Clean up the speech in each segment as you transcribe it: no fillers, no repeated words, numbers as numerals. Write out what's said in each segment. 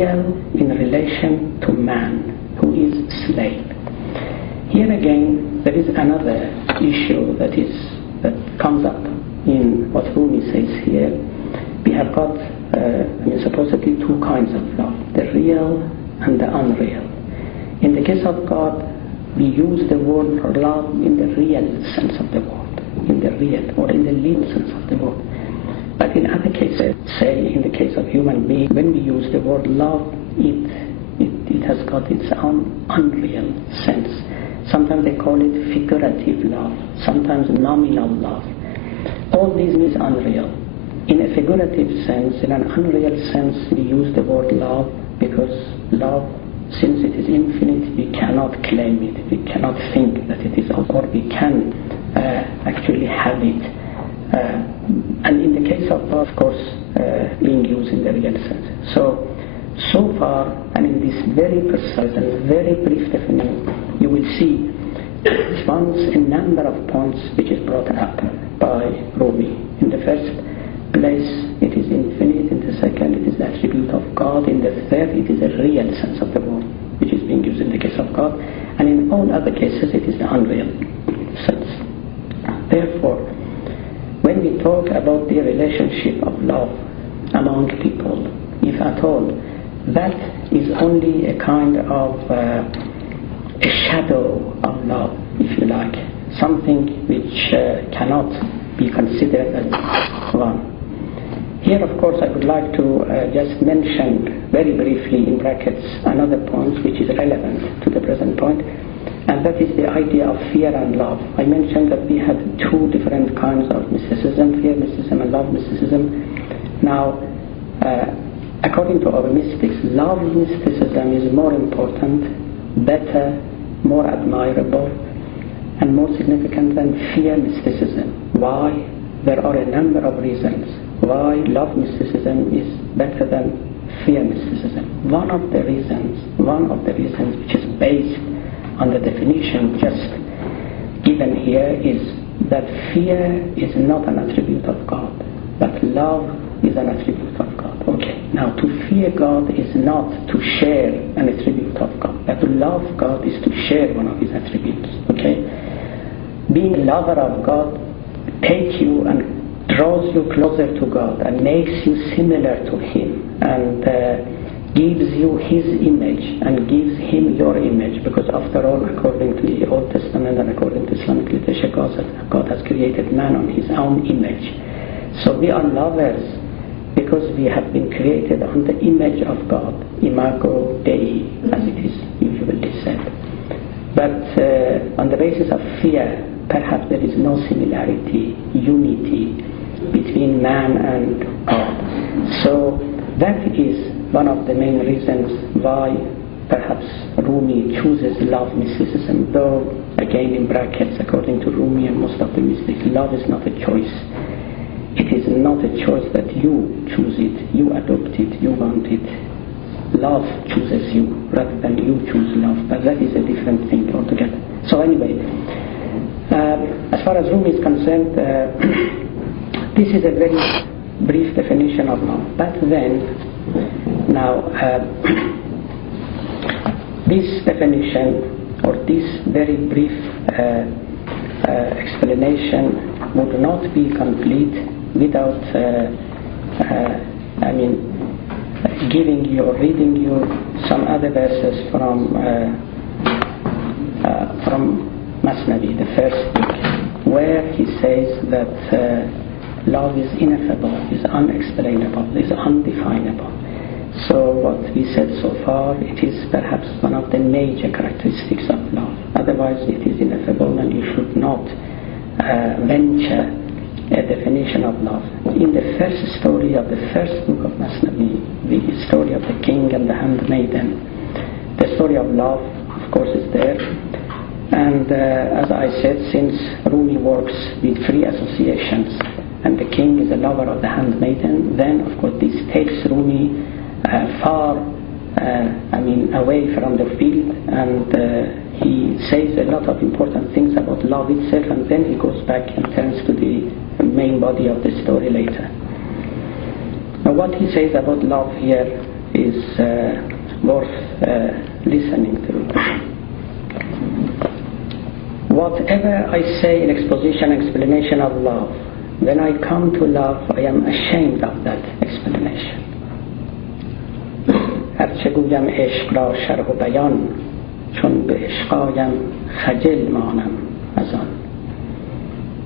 real in relation to man, who is slave. Here again, there is another issue that comes up in what Rumi says here. We have got supposedly two kinds of love, the real and the unreal. In the case of God, we use the word love in the real sense of the word, in the real or in the lived sense of the word. But in other cases, say in the case of human beings, when we use the word love, it has got its own unreal sense. Sometimes they call it figurative love, sometimes nominal love. All these means unreal. In a figurative sense, in an unreal sense, we use the word love because love, since it is infinite, we cannot claim it, we cannot think that it is, or we can actually have it. And in the case of course, being used in the real sense. So far, and in this very precise and very brief definition, you will see once a number of points which is brought up by Rumi. In the first place, it is infinite. In the second, it is the attribute of God. In the third, it is a real sense of the word, which is being used in the case of God. And in all other cases, it is the unreal sense. Therefore, when we talk about the relationship of love among people, if at all, that is only a kind of a shadow of love, if you like, something which cannot be considered as one. Here, of course, I would like to just mention very briefly in brackets another point which is relevant to the present point, and that is the idea of fear and love. I mentioned that we have two different kinds of mysticism, fear mysticism and love mysticism. Now, according to our mystics, love mysticism is more important, better, more admirable, and more significant than fear mysticism. Why? There are a number of reasons why love mysticism is better than fear mysticism. One of the reasons which is based on the definition just given here is that fear is not an attribute of God, but love is an attribute of God. Okay, now to fear God is not to share an attribute of God, but to love God is to share one of his attributes. Okay, being a lover of God takes you and draws you closer to God and makes you similar to him and gives you his image and gives him your image, because after all, according to the Old Testament and according to Islamic literature, God has created man on his own image. So we are lovers because we have been created on the image of God, imago Dei, as it is usually said. But on the basis of fear, perhaps there is no similarity, unity between man and God. So that is one of the main reasons why perhaps Rumi chooses love mysticism, though again in brackets, according to Rumi and most of the mystics, love is not a choice. It is not a choice that you choose it, you adopt it, you want it. Love chooses you rather than you choose love, but that is a different thing altogether. So anyway, as far as Rumi is concerned, this is a very brief definition of love. But then, now, this definition or this very brief explanation would not be complete without, giving you or reading you some other verses from Masnavi, the first book, where he says that love is ineffable, is unexplainable, is undefinable. So what we said so far, it is perhaps one of the major characteristics of love. Otherwise it is ineffable, and you should not venture a definition of love. In the first story of the first book of Masnavi, the story of the king and the handmaiden, the story of love, of course, is there. And as I said, since Rumi works with free associations, and the king is a lover of the handmaiden, then of course this takes Rumi far away from the field, and he says a lot of important things about love itself, and then he goes back and turns to the main body of the story later. Now what he says about love here is listening to. Whatever I say in exposition and explanation of love, when I come to love, I am ashamed of that explanation. هرچه گویم عشق را شرح و بیان، چون به عشقایم خجل مانم از آن.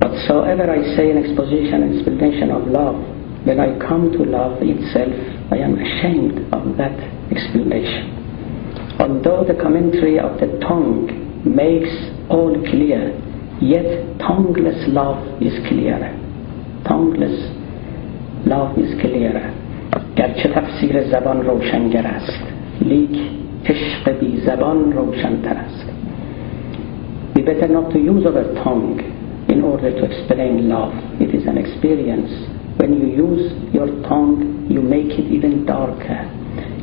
Whatsoever I say in exposition and explanation of love, when I come to love itself, I am ashamed of that explanation. Although the commentary of the tongue makes all clear, yet tongueless love is clearer. Tongueless love is clearer. گرچه تفسیر زبان روشنگر است، لیک عشق بی زبان روشن‌تر است. We better not to use our tongue in order to explain love. It is an experience. When you use your tongue, you make it even darker.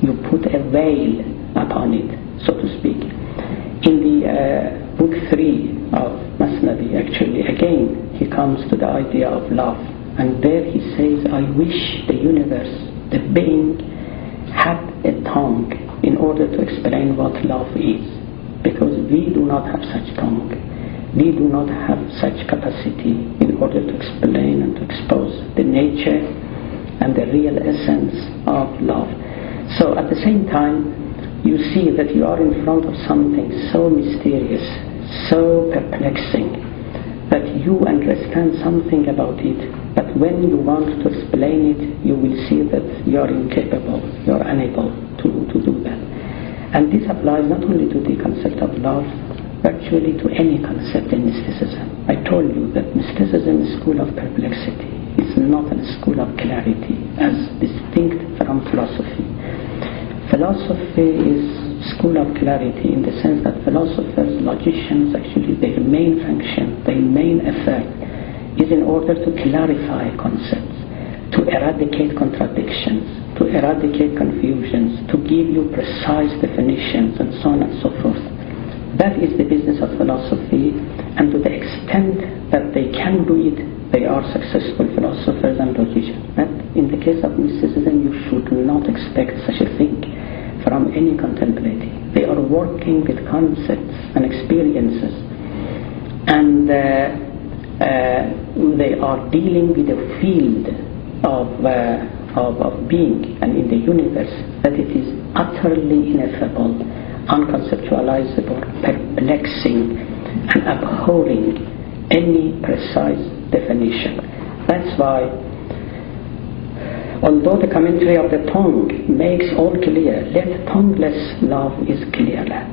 You put a veil upon it, so to speak. In the book 3 of Masnavi, actually, again, he comes to the idea of love. And there he says, I wish the universe, the being, had a tongue in order to explain what love is. Because we do not have such tongue. We do not have such capacity in order to explain and to expose the nature and the real essence of love. So at the same time, you see that you are in front of something so mysterious, so perplexing, that you understand something about it, but when you want to explain it, you will see that you are incapable, you are unable to do that. And this applies not only to the concept of love, virtually to any concept in mysticism. I told you that mysticism is a school of perplexity. It's not a school of clarity, as distinct from philosophy. Philosophy is school of clarity in the sense that philosophers, logicians, actually their main function, their main effort is in order to clarify concepts, to eradicate contradictions, to eradicate confusions, to give you precise definitions, and so on and so forth. That is the business of philosophy, and to the extent that they can do it, they are successful philosophers and logicians. But in the case of mysticism, you should not expect such a thing from any contemplative. They are working with concepts and experiences, and they are dealing with a field of being and in the universe that it is utterly ineffable, unconceptualizable, perplexing, and abhorring any precise definition. That's why, although the commentary of the tongue makes all clear, yet tongueless love is clearer.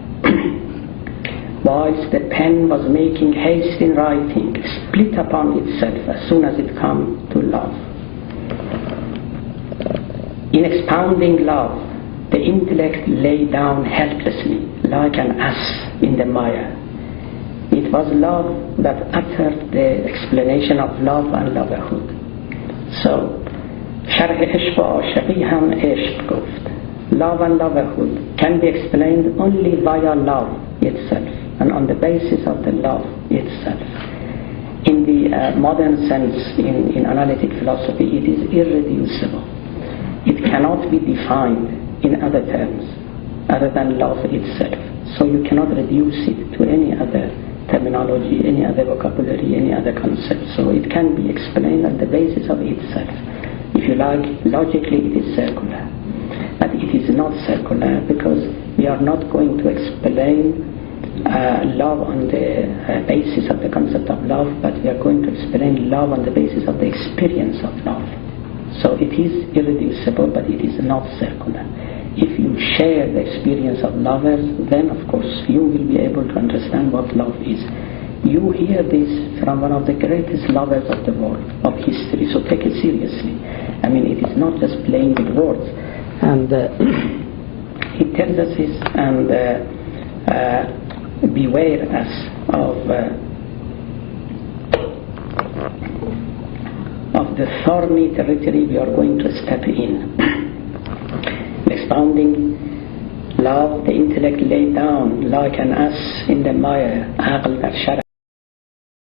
Whilst the pen was making haste in writing, split upon itself as soon as it come to love. In expounding love, the intellect lay down helplessly, like an ass in the mire. It was love that uttered the explanation of love and loverhood. So, شرح عشق و عاشقی هم عشق گفت. Love and loverhood can be explained only via love itself and on the basis of the love itself. In the modern sense, in analytic philosophy, it is irreducible. It cannot be defined in other terms other than love itself. So you cannot reduce it to any other terminology, any other vocabulary, any other concept. So it can be explained on the basis of itself. If you like, logically it is circular. But it is not circular because we are not going to explain love on the basis of the concept of love, but we are going to explain love on the basis of the experience of love. So it is irreducible, but it is not circular. If you share the experience of lovers, then of course you will be able to understand what love is. You hear this from one of the greatest lovers of the world, of history, so take it seriously. I mean, it is not just playing with words. And he tells us this, and beware us of the thorny territory we are going to step in. Expounding love, the intellect lay down like an ass in the mire. عقل در شرح